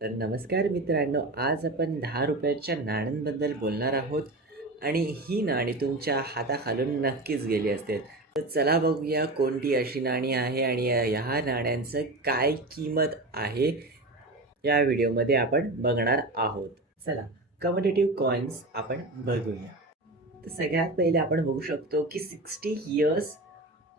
तर नमस्कार मित्रांनो, आज आपण 10 रुपयाच्या नाण्यांबद्दल बोलणार आहोत आणि ही नाणी तुमच्या हाताखालून नक्कीच गेली असतील. तर चला बघूया कोणती अशी नाणी आहे आणि ह्या नाण्यांचं काय किंमत आहे या व्हिडिओमध्ये आपण बघणार आहोत. चला कमोडेटिव्ह कॉइन्स आपण बघूया. तर सगळ्यात पहिले आपण बघू शकतो की 60 years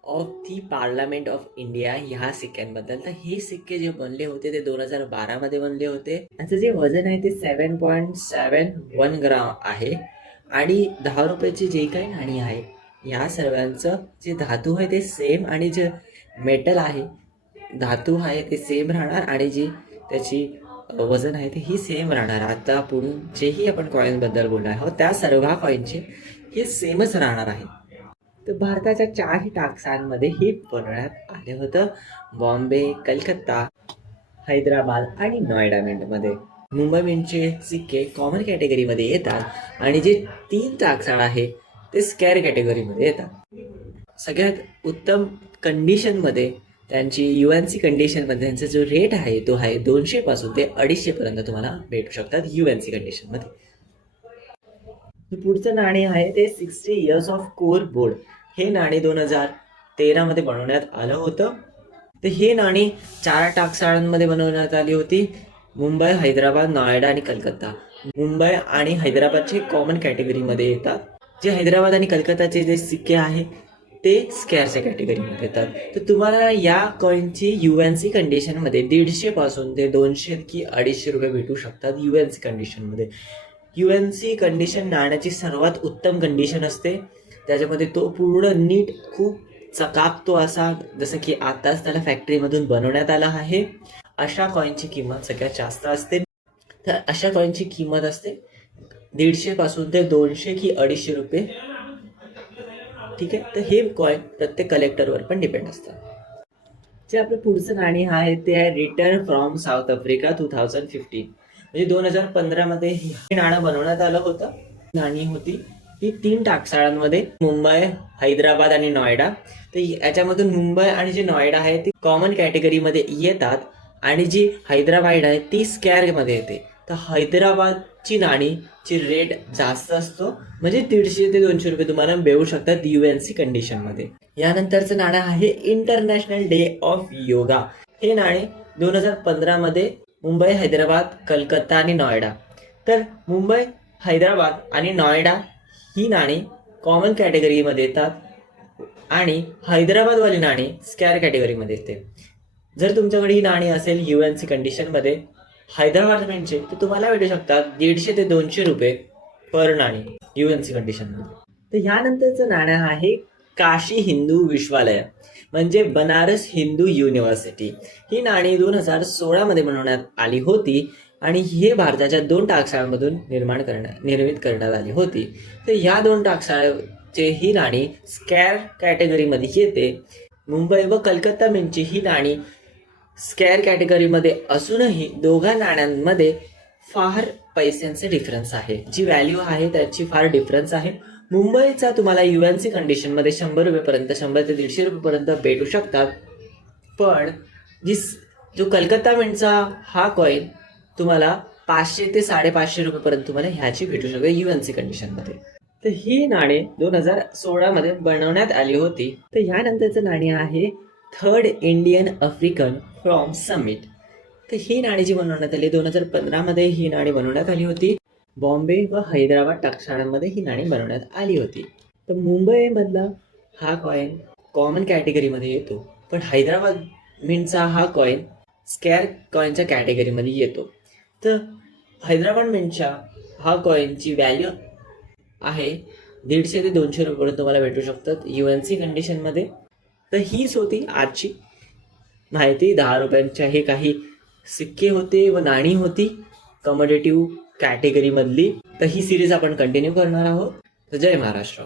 of the parliament of India ह्या सिक्क्यांबद्दल. तर हे सिक्के जे बनले होते ते 2012 मध्ये बनले होते. त्याचं जे वजन आहे ते 7.71 ग्राम आहे आणि 10 रुपयाची जे काही नाणी आहे ह्या सर्वांचं जे धातू आहे ते सेम आणि जे मेटल आहे धातू आहे ते सेम राहणार आणि जी त्याची वजन आहे ते ही सेम राहणार. आता पुढून जेही आपण कॉईनबद्दल बोलणार आहोत त्या सर्व कॉईनचे हे सेमच राहणार आहे. तर भारताच्या 4ही टाकसांमध्ये हे बनवण्यात आले होतं. बॉम्बे, कलकत्ता, हैदराबाद आणि नोएडा मिंटमध्ये. मुंबई मिंटचे सिक्के कॉमन कॅटेगरीमध्ये येतात आणि जे 3 टाकसाळ आहे ते स्क्वेअर कॅटेगरीमध्ये येतात. सगळ्यात उत्तम कंडिशनमध्ये त्यांची UNC कंडिशनमध्ये त्यांचा जो रेट आहे तो आहे 200 पासून ते 250 पर्यंत तुम्हाला भेटू शकतात UNC कंडिशनमध्ये. पुढचं नाणे आहे ते 60 इयर्स ऑफ कोर बोर्ड. हे नाणे 2013 मध्ये बनवण्यात आलं होतं. तर हे नाणी 4 टाकसाळांमध्ये बनवण्यात आली होती. मुंबई, हैदराबाद, नोएडा आणि कलकत्ता. मुंबई आणि हैदराबादचे कॉमन कॅटेगरीमध्ये येतात. जे हैदराबाद आणि कलकत्ताचे जे सिक्के आहे ते स्क्वेअरच्या कॅटेगरीमध्ये येतात. तर तुम्हाला या कॉईनची UNC कंडिशनमध्ये 150 पासून ते 200 की 250 रुपये भेटू शकतात UNC कंडिशनमध्ये. UNC कंडिशन नाण्याची सर्वात उत्तम कंडिशन असते. त्याच्यामध्ये तो पूर्ण नीट खूप चकाकतो असा, जसं की आताच त्याला फॅक्टरीमधून बनवण्यात आला आहे. अशा कॉईनची किंमत सगळ्यात जास्त असते. तर अशा कॉईनची किंमत असते 150 पासून ते 200 की 250 रुपये. ठीक आहे. तर हे कॉईन प्रत्येक कलेक्टरवर पण डिपेंड असतं. जे आपलं पुढचं नाणे आहे ते आहे रिटर्न फ्रॉम साऊथ आफ्रिका 2015. म्हणजे 2015 मध्ये हे नाणं बनवण्यात आलं होतं. नाणी होती ती 3 टाकसाळांमध्ये, मुंबई, हैदराबाद आणि नोएडा. तर याच्यामधून मुंबई आणि जे नोएडा आहे ती कॉमन कॅटेगरीमध्ये येतात आणि जी हैदराबाद आहे ती स्क्वेअरमध्ये येते. तर हैदराबादची नाणीची रेट जास्त असतो, म्हणजे 150 ते 200 रुपये तुम्हाला मिळू शकतात UNC कंडिशनमध्ये. यानंतरचं नाणं आहे इंटरनॅशनल डे ऑफ योगा. हे नाणे 2015 मध्ये मुंबई, हैदराबाद, कलकत्ता आणि नोएडा. तर मुंबई, हैदराबाद आणि नोएडा ही नाणी कॉमन कॅटेगरीमध्ये येतात आणि हैदराबादवाली नाणी स्क्वेअर कॅटेगरीमध्ये येते. जर तुमच्याकडे ही नाणी असेल UNC कंडिशनमध्ये हैदराबाद मिंटचे, तर तुम्हाला भेटू शकतात 150 ते 200 रुपये पर नाणी UNC कंडिशनमध्ये. तर ह्यानंतरचं नाणं आहे काशी हिंदू विश्वालय, म्हणजे बनारस हिंदू युनिव्हर्सिटी. ही नाणी 2016 मध्ये बनवण्यात आली होती आणि हे भारताच्या 2 टाकसाळांमधून निर्मित करण्यात आली होती. तर ह्या 2 टाकसाळाचे ही नाणी स्क्वेअर कॅटेगरीमध्ये येते. मुंबई व कलकत्ता मिंटची ही नाणी स्क्वेअर कॅटेगरीमध्ये असूनही दोघा नाण्यांमध्ये फार पैशांचे डिफरन्स आहे. जी व्हॅल्यू आहे त्याची फार डिफरन्स आहे. मुंबईचा तुम्हाला UNC कंडिशनमध्ये 100 रुपयेपर्यंत, 100 ते 150 रुपयेपर्यंत भेटू शकतात. पण जो कलकत्ता मिंटचा हा कॉईन तुम्हाला 500 ते 550 रुपयेपर्यंत तुम्हाला ह्याची भेटू शकते UNC कंडिशनमध्ये. तर ही नाणी 2016 मध्ये बनवण्यात आली होती. तर ह्यानंतरचं नाणी आहे third Indian African from summit. तर ही नाणी जी बनवण्यात आली 2015 मध्ये ही नाणी बनवण्यात आली होती. बॉम्बे व हैदराबाद टाकसाळांमध्ये ही नाणी बनवण्यात आली होती. तर मुंबईमधला हा कॉईन कॉमन कॅटेगरीमध्ये येतो, पण हैदराबाद मिंटचा हा कॉईन स्क्वेअर कॉईनच्या कॅटेगरीमध्ये येतो. तर हैदराबाद मिंटच्या हा कॉईनची व्हॅल्यू आहे 150 ते 200 रुपये तुम्हाला भेटू शकतात UNC कंडिशनमध्ये. तर हीच होती आजची माहिती. 10 रुपयांच्या हे काही सिक्के होते व नाणी होती कमोडेटिव्ह कॅटेगरीमधली. तर ही सिरीज आपण कंटिन्यू करणार आहोत. तर जय महाराष्ट्र.